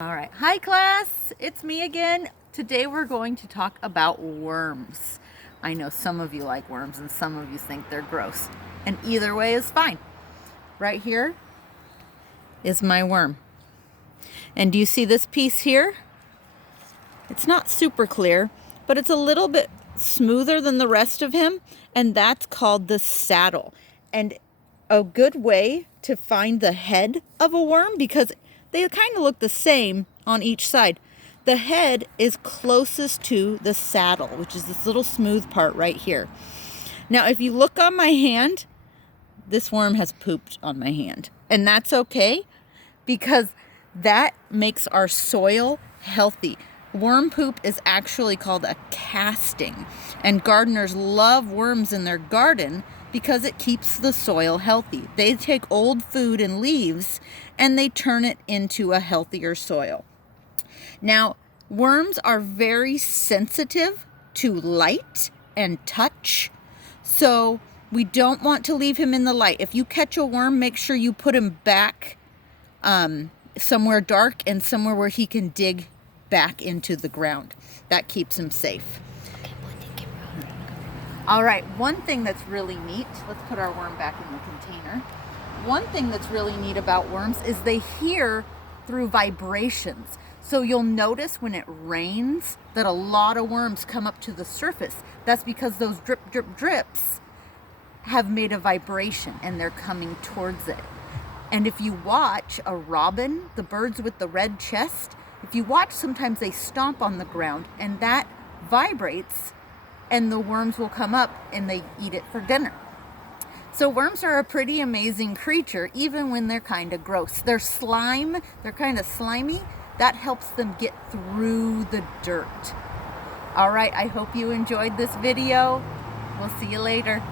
All right, hi class, it's me again. Today we're going to talk about worms. I know some of you like worms and some of you think they're gross, and either way is fine. Right here is my worm. And do you see this piece here? It's not super clear, but it's a little bit smoother than the rest of him, and that's called the saddle. And a good way to find the head of a worm, because they kind of look the same on each side. The head is closest to the saddle, which is this little smooth part right here. Now, if you look on my hand, this worm has pooped on my hand. And that's okay, because that makes our soil healthy. Worm poop is actually called a casting. And gardeners love worms in their garden because it keeps the soil healthy. They take old food and leaves and they turn it into a healthier soil. Now, worms are very sensitive to light and touch, so we don't want to leave him in the light. If you catch a worm, make sure you put him back somewhere dark and somewhere where he can dig back into the ground. That keeps him safe. All right, one thing that's really neat, let's put our worm back in the container. One thing that's really neat about worms is they hear through vibrations. So you'll notice when it rains that a lot of worms come up to the surface. That's because those drip, drip, drips have made a vibration and they're coming towards it. And if you watch a robin, the birds with the red chest, if you watch, sometimes they stomp on the ground and that vibrates and the worms will come up and they eat it for dinner. So worms are a pretty amazing creature, even when they're kind of gross. Their slime, they're kind of slimy. That helps them get through the dirt. All right, I hope you enjoyed this video. We'll see you later.